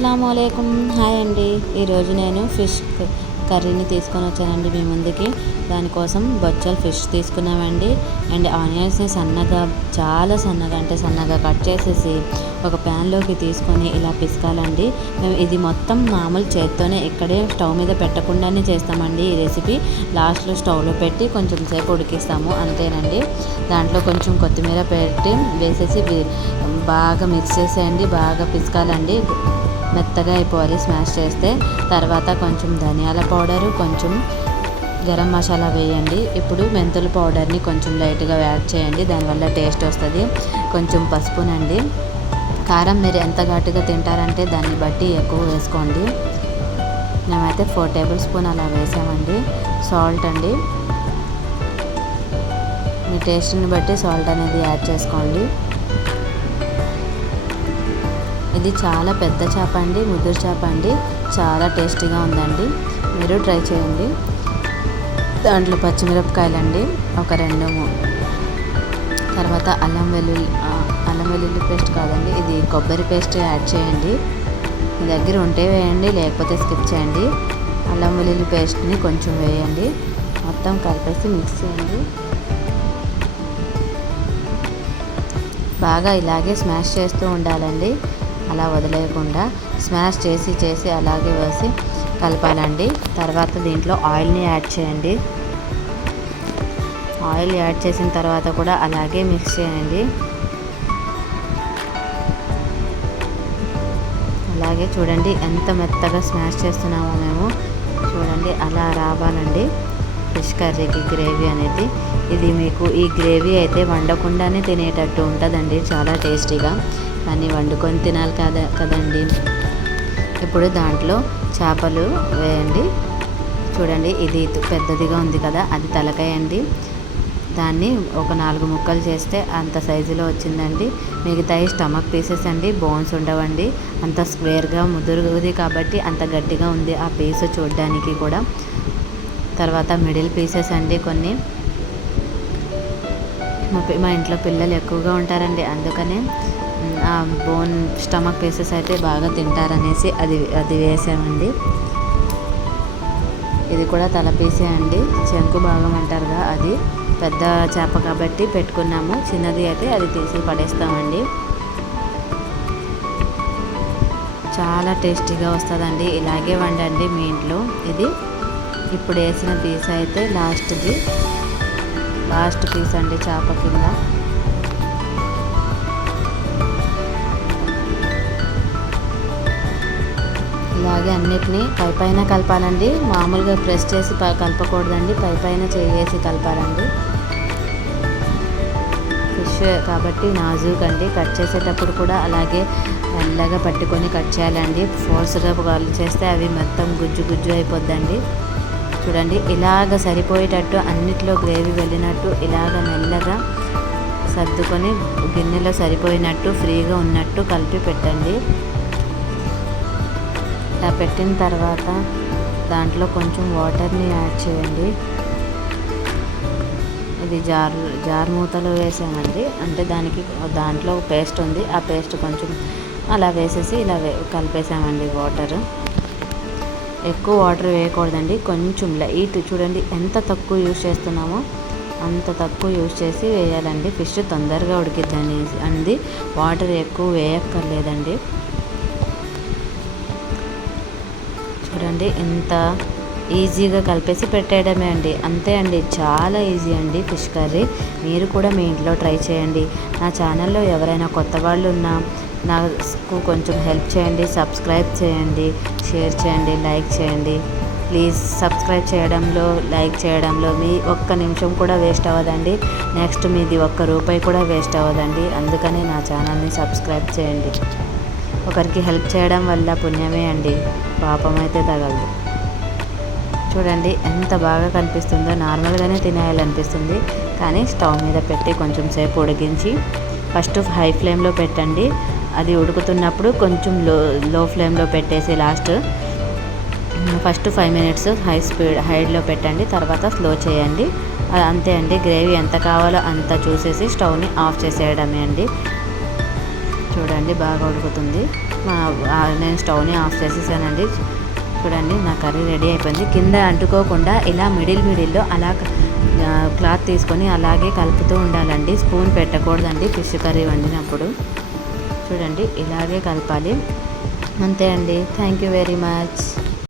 అస్సలాముఅలైకుం. Hi అండి. ఈరోజు నేను ఫిష్ కర్రీని తీసుకొని వచ్చానండి మీ ముందుకి. దానికోసం బొచ్చలు ఫిష్ తీసుకున్నామండి. అండ్ ఆనియన్స్ని చాలా సన్నగా కట్ చేసేసి ఒక ప్యాన్లోకి తీసుకొని ఇలా పిసకాలండి. మేము ఇది మొత్తం మామూలు చేత్తోనే ఇక్కడే స్టవ్ మీద పెట్టకుండానే చేస్తామండి ఈ రెసిపీ. లాస్ట్లో స్టవ్లో పెట్టి కొంచెం సేపు ఉడికిస్తాము, అంతేనండి. దాంట్లో కొంచెం కొత్తిమీర పెట్టి వేసేసి బాగా మిక్స్ చేసేయండి. బాగా పిసకాలండి, మెత్తగా అయిపోవాలి స్మాష్ చేస్తే. తర్వాత కొంచెం ధనియాల పౌడరు, కొంచెం గరం మసాలా వేయండి. ఇప్పుడు మెంతుల పౌడర్ని కొంచెం లైట్గా యాడ్ చేయండి, దానివల్ల టేస్ట్ వస్తుంది. కొంచెం పసుపునండి. కారం మీరు ఎంత ఘాటుగా తింటారంటే దాన్ని బట్టి ఎక్కువ వేసుకోండి. మేమైతే 4 టేబుల్ స్పూన్ అలా వేసామండి. సాల్ట్ అండి, మీ టేస్ట్ని బట్టి సాల్ట్ అనేది యాడ్ చేసుకోండి. ఇది చాలా పెద్ద చేప అండి, ముదురు చేప అండి. చాలా టేస్టీగా ఉందండి, మీరు ట్రై చేయండి. దాంట్లో పచ్చిమిరపకాయలండి ఒక 2-3. తర్వాత అల్లం వెల్లుల్లి పేస్ట్ కాదండి, ఇది కొబ్బరి పేస్ట్ యాడ్ చేయండి. మీ దగ్గర ఉంటే వేయండి, లేకపోతే స్కిప్ చేయండి. అల్లం వెల్లుల్లి పేస్ట్ని కొంచెం వేయండి, మొత్తం కలిపేసి మిక్స్ చేయండి. బాగా ఇలాగే స్మాష్ చేస్తూ ఉండాలండి, అలా వదిలేయకుండా స్మాష్ చేసి అలాగే వేసి కలపాలండి. తర్వాత దీంట్లో ఆయిల్ని యాడ్ చేయండి. ఆయిల్ యాడ్ చేసిన తర్వాత కూడా అలాగే మిక్స్ చేయండి. అలాగే చూడండి ఎంత మెత్తగా స్మాష్ చేస్తున్నామో మేము. చూడండి అలా రావాలండి ఫిష్ కర్రీకి గ్రేవీ అనేది. ఇది మీకు ఈ గ్రేవీ అయితే వండకుండానే తినేటట్టు ఉంటుందండి, చాలా టేస్టీగా. కానీ వండుకొని తినాలి కదండి. ఇప్పుడు దాంట్లో చేపలు వేయండి. చూడండి ఇది పెద్దదిగా ఉంది కదా, అది తలకాయ అండి. దాన్ని ఒక 4 ముక్కలు చేస్తే అంత సైజులో వచ్చిందండి. మిగతాయి స్టమక్ పీసెస్ అండి, బోన్స్ ఉండవండి. అంత స్క్వేర్గా ముదురుది కాబట్టి అంత గట్టిగా ఉంది ఆ పీస్ చూడడానికి కూడా. తర్వాత మిడిల్ పీసెస్ అండి కొన్ని. మా ఇంట్లో పిల్లలు ఎక్కువగా ఉంటారండి, అందుకనే ఆ బోన్ స్టమక్ పీసెస్ అయితే బాగా తింటారనేసి అది వేసామండి. ఇది కూడా తల పీసే అండి, శంకు భాగం అంటారుగా, అది పెద్ద చేప కాబట్టి పెట్టుకున్నాము. చిన్నది అయితే అది తీసి పడేస్తామండి. చాలా టేస్టీగా వస్తుందండి, ఇలాగే వండండి మీ ఇంట్లో. ఇది ఇప్పుడు వేసిన పీస్ అయితే లాస్ట్ పీస్ అండి చేప కింద. ఇలాగే అన్నిటినీ పైన కలపాలండి. మామూలుగా ప్రెస్ చేసి కలపకూడదండి, పైన చేసి కలపాలండి. ఫిష్ కాబట్టి నాజూకండి, కట్ చేసేటప్పుడు కూడా అలాగే మెల్లగా పట్టుకొని కట్ చేయాలండి. ఫోర్స్గా చేస్తే అవి మొత్తం గుజ్జు అయిపోద్దండి. చూడండి ఇలాగ సరిపోయేటట్టు అన్నిట్లో గ్రేవీ వెళ్ళినట్టు ఇలాగ మెల్లగా సర్దుకొని గిన్నెలో సరిపోయినట్టు ఫ్రీగా ఉన్నట్టు కలిపి పెట్టండి. ఇలా పెట్టిన తర్వాత దాంట్లో కొంచెం వాటర్ని యాడ్ చేయండి. ఇది జార్ మూతలో వేసామండి, అంటే దాంట్లో పేస్ట్ ఉంది, ఆ పేస్ట్ కొంచెం అలా వేసేసి ఇలా కలిపేసామండి. ఎక్కువ వాటర్ వేయకూడదండి, కొంచెం లైట్. చూడండి ఎంత తక్కువ యూజ్ చేస్తున్నామో అంత తక్కువ యూజ్ చేసి వేయాలండి. ఫిష్ తొందరగా ఉడికిద్దని అంది, వాటర్ ఎక్కువ వేయక్కర్లేదండి. చూడండి ఎంత ఈజీగా కలిపేసి పెట్టేయడమే అండి, అంతే అండి. చాలా ఈజీ అండి ఫిష్ కర్రీ. మీరు కూడా మీ ఇంట్లో ట్రై చేయండి. నా ఛానల్లో ఎవరైనా కొత్త వాళ్ళు ఉన్నా నాకు కొంచెం హెల్ప్ చేయండి, సబ్స్క్రైబ్ చేయండి, షేర్ చేయండి, లైక్ చేయండి. ప్లీజ్ సబ్స్క్రైబ్ చేయడంలో, లైక్ చేయడంలో మీ ఒక్క నిమిషం కూడా వేస్ట్ అవ్వదండి. నెక్స్ట్ మీది ₹1 కూడా వేస్ట్ అవ్వదండి. అందుకని నా ఛానల్ని సబ్స్క్రైబ్ చేయండి. ఒకరికి హెల్ప్ చేయడం వల్ల పుణ్యమే అండి, పాపం అయితే తగలదు. చూడండి ఎంత బాగా కనిపిస్తుందో. నార్మల్గానే తినేయాలనిపిస్తుంది, కానీ స్టవ్ మీద పెట్టి కొంచెం సేపు ఉడికించి ఫస్ట్ హై ఫ్లేమ్లో పెట్టండి. అది ఉడుకుతున్నప్పుడు కొంచెం లో ఫ్లేమ్లో పెట్టేసి ఫస్ట్ 5 మినిట్స్ హైలో పెట్టండి, తర్వాత స్లో చేయండి. అంతే అండి. గ్రేవీ ఎంత కావాలో అంత చూసేసి స్టవ్ని ఆఫ్ చేసేయడమే అండి. చూడండి బాగా ఉడుకుతుంది. నేను స్టవ్ని ఆఫ్ చేసేసానండి. చూడండి నా కర్రీ రెడీ అయిపోయింది. కింద అంటుకోకుండా ఇలా మిడిల్లో అలా క్లాత్ తీసుకొని అలాగే కలుపుతూ ఉండాలండి. స్పూన్ పెట్టకూడదండి ఫిష్ కర్రీ వండినప్పుడు. చూడండి ఇలాగే కలపాలి. అంతే అండి. Thank you very much.